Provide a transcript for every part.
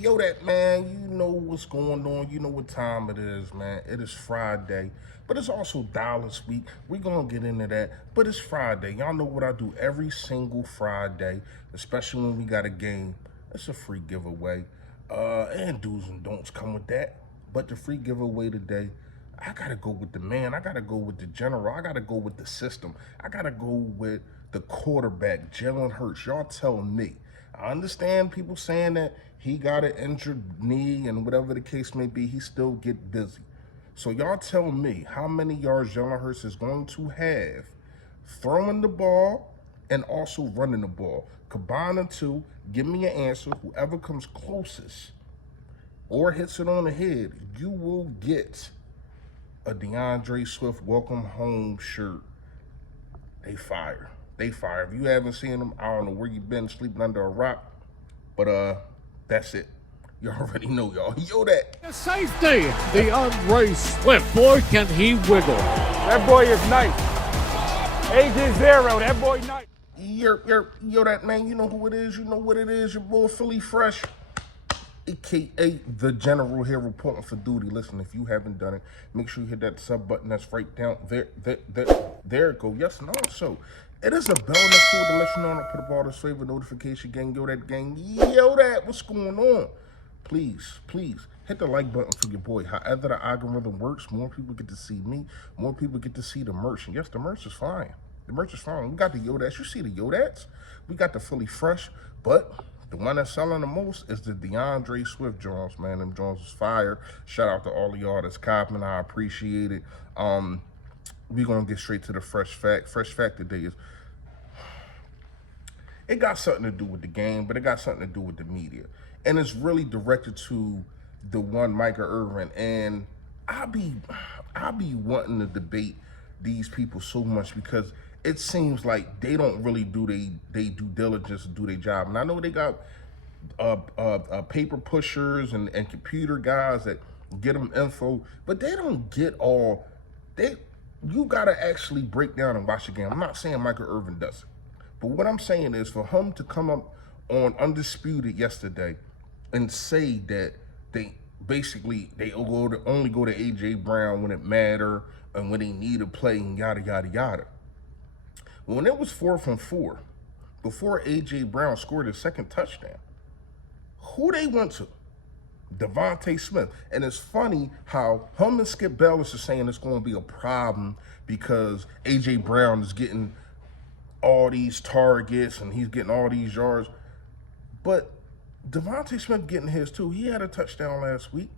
Yo, that man, you know what's going on. You know what time it is, man. It is Friday, but it's also Dallas week. We're going to get into that, but it's Friday. Y'all know what I do every single Friday, especially when we got a game. It's a free giveaway. And do's and don'ts come with that. But the free giveaway today, I got to go with the man. I got to go with the general. I got to go with the system. I got to go with the quarterback, Jalen Hurts. Y'all tell me. I understand people saying that he got an injured knee and whatever the case may be, he still get busy. So y'all tell me how many yards Jalen Hurts is going to have throwing the ball and also running the ball. Combine the two, give me an answer. Whoever comes closest or hits it on the head, you will get a DeAndre Swift welcome home shirt. They fire. They fire. If you haven't seen them, I don't know where you've been sleeping under a rock. But that's it. You already know, y'all. Yo, that. The safety, the DeAndre Swift. Boy, can he wiggle. That boy is nice. AJ0, that boy nice. Yo, that man, you know who it is. You know what it is. Your boy Philly Fresh, a.k.a. the General here reporting for duty. Listen, if you haven't done it, make sure you hit that sub button that's right down there. There it go. Yes, and also, it is a bell next to it to let you know I put up all this favorite notification gang. Yo, that gang. Yo, that. What's going on? Please hit the like button for your boy. However the algorithm works, more people get to see me. More people get to see the merch. And yes, the merch is fine. The merch is fine. We got the Yodats. You see the Yodats. We got the Philly Fresh. But the one that's selling the most is the DeAndre Swift Jones, man. Them Jones is fire. Shout out to all of y'all that's copping. I appreciate it. We're going to get straight to the fresh fact. Fresh fact today is, it got something to do with the game, but it got something to do with the media. And it's really directed to the one Micah Irvin. And I be wanting to debate these people so much because it seems like they don't really do they due diligence to do their job. And I know they got paper pushers and computer guys that get them info, but they don't get all. You gotta actually break down and watch the game. I'm not saying Michael Irvin does it, but what I'm saying is for him to come up on Undisputed yesterday and say that they only go to AJ Brown when it matter and when they need to play and yada yada yada. When it was 4th and 4, before AJ Brown scored his second touchdown, who they went to? Devontae Smith. And it's funny how him and Skip Bayless are saying it's going to be a problem because AJ Brown is getting all these targets and he's getting all these yards. But Devontae Smith getting his too. He had a touchdown last week.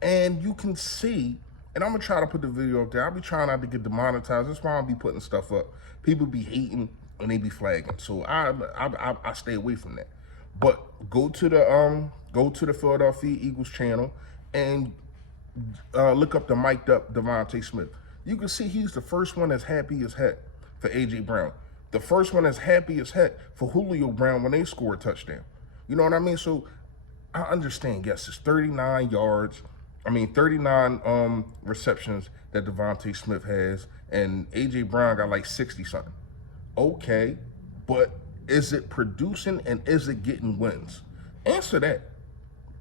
And you can see, and I'm going to try to put the video up there. I'll be trying not to get demonetized. That's why I'll be putting stuff up. People be hating and they be flagging. So I stay away from that. But go to the Philadelphia Eagles channel and look up the mic'd up Devontae Smith. You can see he's the first one that's happy as heck for AJ Brown. The first one that's happy as heck for Julio Brown when they score a touchdown. You know what I mean? So I understand, yes, it's 39 receptions that Devontae Smith has, and AJ Brown got like 60 something. Okay, but is it producing and is it getting wins? Answer that.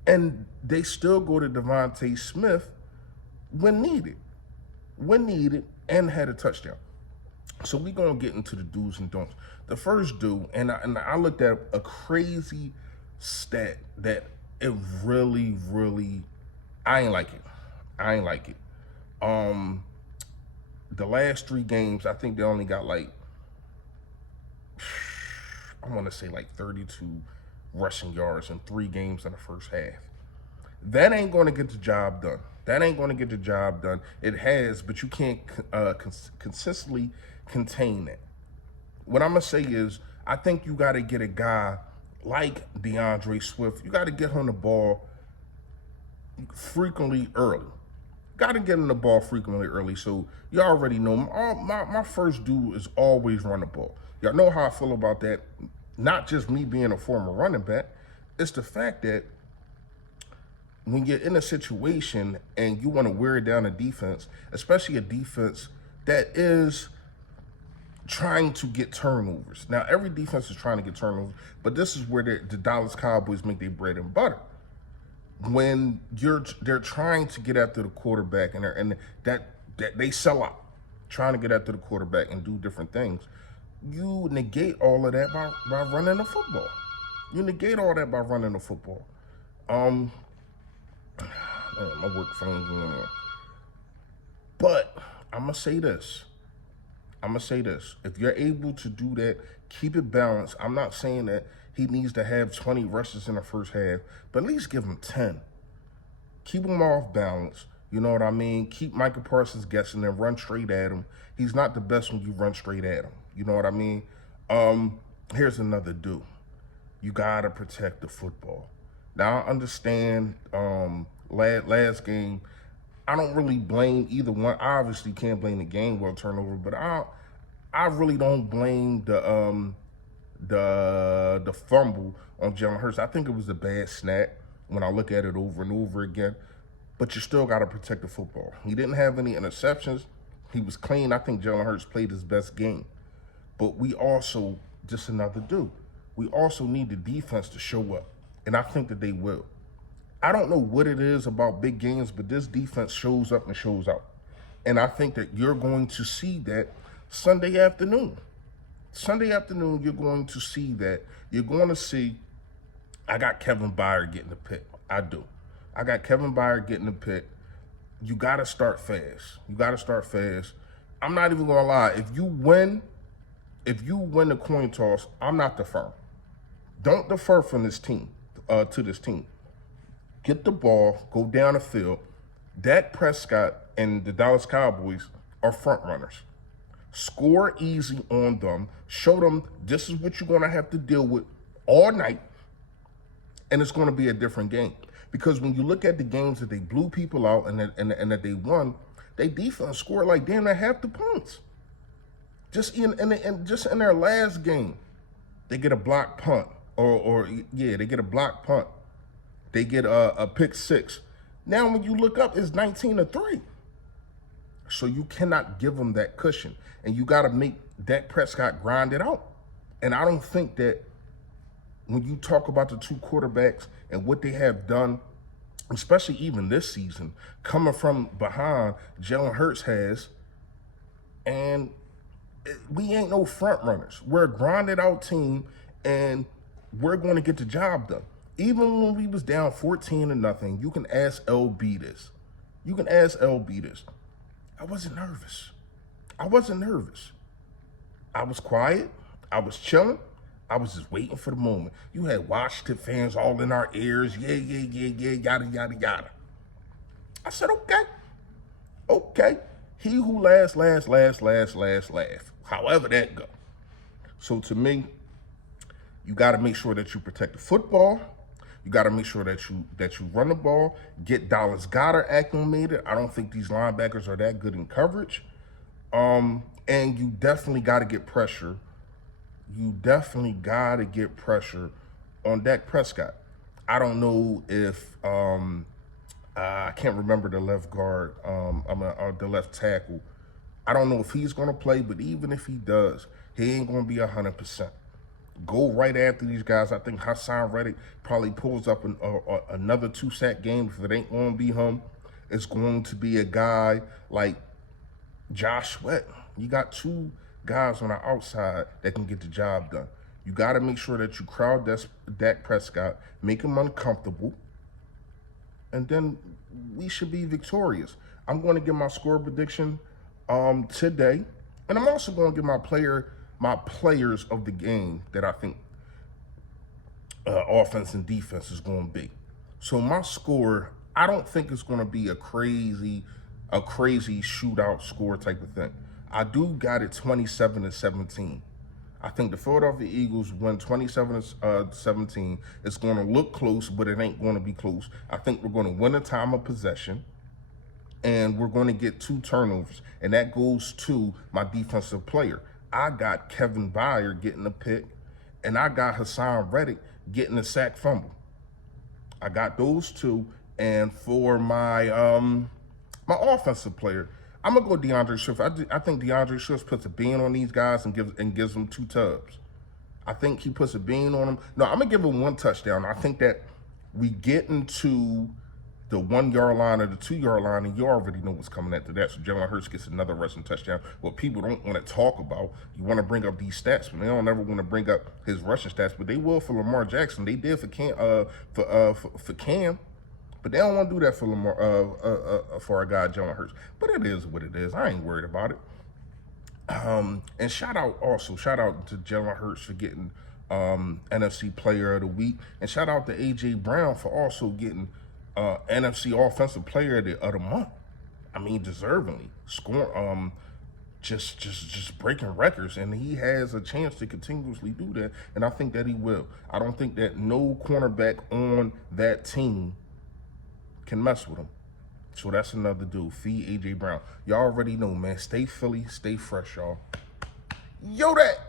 And they still go to Devontae Smith when needed, and had a touchdown. So we're going to get into the do's and don'ts. The first do, and I looked at a crazy stat that it really, I ain't like it. The last 3 games, I think they only got like, I want to say like 32 rushing yards in 3 games in the first half. That ain't going to get the job done. It has, but you can't consistently contain that. What I'm going to say is, I think you got to get a guy like DeAndre Swift. You got to get him the ball frequently early. Got to get him the ball frequently early. So you already know, my first do is always run the ball. Y'all know how I feel about that. Not just me being a former running back. It's the fact that when you're in a situation and you want to wear down a defense, especially a defense that is trying to get turnovers. Now, every defense is trying to get turnovers, but this is where the Dallas Cowboys make their bread and butter. when they're trying to get after the quarterback and that they sell out, trying to get after the quarterback and do different things, you negate all of that by running the football. You negate all that by running the football. Man, my work phone's going on. But I'm gonna say this. If you're able to do that, keep it balanced. I'm not saying that he needs to have 20 rushes in the first half, but at least give him 10. Keep him off balance. You know what I mean? Keep Micah Parsons guessing and run straight at him. He's not the best when you run straight at him. You know what I mean? Here's another do. You gotta protect the football. Now I understand last game, I don't really blame either one. I obviously can't blame the game well turnover, but I really don't blame the fumble on Jalen Hurts. I think it was a bad snap when I look at it over and over again. But you still got to protect the football. He didn't have any interceptions. He was clean. I think Jalen Hurts played his best game. But we also, just another dude, we also need the defense to show up. And I think that they will. I don't know what it is about big games, but this defense shows up and shows out. And I think that you're going to see that Sunday afternoon. Sunday afternoon, you're going to see that. You're going to see, I got Kevin Byard getting the pick. I do. I got Kevin Byard getting the pick. You got to start fast. I'm not even going to lie. If you win the coin toss, I'm not deferring. Don't defer from this team, to this team. Get the ball, go down the field. Dak Prescott and the Dallas Cowboys are front runners. Score easy on them. Show them this is what you're going to have to deal with all night, and it's going to be a different game. Because when you look at the games that they blew people out and that they won, they defense scored like damn near half the points. Just in their last game, they get a block punt, they get a block punt. They get a pick six. Now when you look up, it's 19-3. So you cannot give them that cushion. And you got to make Dak Prescott grind it out. And I don't think that when you talk about the two quarterbacks and what they have done, especially even this season, coming from behind, Jalen Hurts has, and we ain't no front runners. We're a grinded out team, and we're going to get the job done. Even when we was down 14-0, you can ask LB this. I wasn't nervous. I was quiet. I was chilling. I was just waiting for the moment. You had Washington fans all in our ears. Yeah, yada, yada, yada. I said, okay. He who laughs. However that go. So to me, you got to make sure that you protect the football. You got to make sure that you run the ball, get Dallas Goedert acclimated. I don't think these linebackers are that good in coverage. And you definitely got to get pressure. On Dak Prescott. I don't know if I can't remember the left guard, the left tackle. I don't know if he's going to play, but even if he does, he ain't going to be 100%. Go right after these guys. I think Hassan Reddick probably pulls up another 2-sack game. If it ain't going to be him, it's going to be a guy like Josh Sweat. You got two guys on the outside that can get the job done. You got to make sure that you crowd Dak Prescott, make him uncomfortable, and then we should be victorious. I'm going to give my score prediction today, and I'm also going to give my players of the game that I think offense and defense is going to be. So my score, I don't think it's going to be a crazy shootout score type of thing. I do got it 27-17. I think the Philadelphia Eagles win 27-17. It's going to look close, but it ain't going to be close. I think we're going to win a time of possession, and we're going to get 2 turnovers, and that goes to my defensive player. I got Kevin Byard getting a pick, and I got Hassan Reddick getting a sack fumble. I got those 2, and for my my offensive player, I'm gonna go DeAndre Swift. I think DeAndre Swift puts a bean on these guys and gives them 2 tubs. I think he puts a bean on them. No, I'm gonna give him 1 touchdown. I think that we get into the 1 yard line or the 2 yard line, and you already know what's coming after that. So Jalen Hurts gets another rushing touchdown. What people don't want to talk about, you want to bring up these stats, but they don't ever want to bring up his rushing stats. But they will for Lamar Jackson. They did for Cam, but they don't want to do that for Lamar for our guy Jalen Hurts. But it is what it is. I ain't worried about it. And shout out to Jalen Hurts for getting NFC Player of the Week, and shout out to AJ Brown for also getting NFC Offensive Player of the Month. I mean, deservingly scoring, just breaking records, and he has a chance to continuously do that, and I think that he will. I don't think that no cornerback on that team can mess with him. So that's another dude. Feed AJ Brown. Y'all already know, man. Stay Philly, stay fresh, y'all. Yo, that.